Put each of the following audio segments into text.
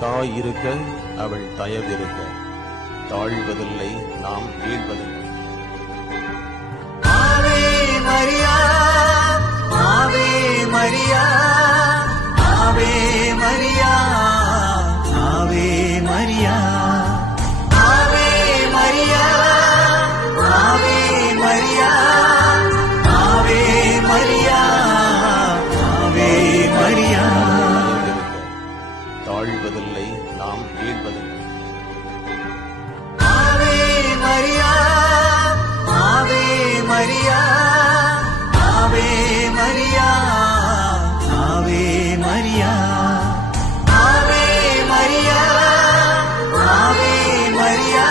தாய் இருக்க அவள் தயவிருக்க தாழ்வதில்லை நாம் வீழ்வதில்லை. ஆவே மரியா, ஆவே மரியா, ஆவே மரியா, ஆவே மரியா, ஆவே மரியா, ஆவே மரியா, ஆவே மரியா, ஆவே மரியா. தாழ்வதில்லை நாம் வீழ்வதில்லை. ஆவே மரியா, ஆவே மரியா, ஆவே மரியா, ஆவே மரியா, ஆவே மரியா, ஆவே மரியா,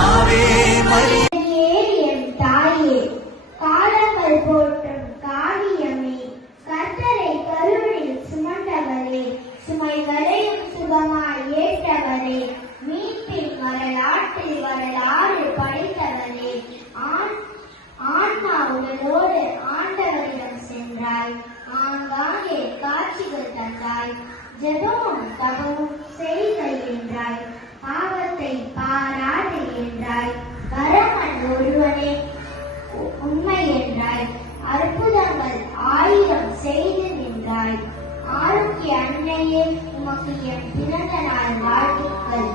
ஆவே மரியா. என் தாயே, காலங்கள் போற்றும் காவியமே, கர்த்தரை கருவிழில் சுமந்தவரே, சுமைகளையும் சுகமாய் ஏற்றவரே, மீட்பின் வரலாற்றில் வரலாறு படைத்தவரே, ஆன்மா உடலோடு ஆண்டவரிடம் சென்றாய், ஆங்காங்கே காட்சிகள் தந்தாய், ஜெபமும் தபமும் செய்கின்றாய், பாவத்தை பாராது என்றாய், பரமன் ஒருவனே உண்மை என்றாய், அற்புதங்கள் 1000 செய்து நின்றாய். ஆரோக்கிய அன்னையே, உமக்கு என் பிறந்த நாள் வாழ்த்துக்கள்.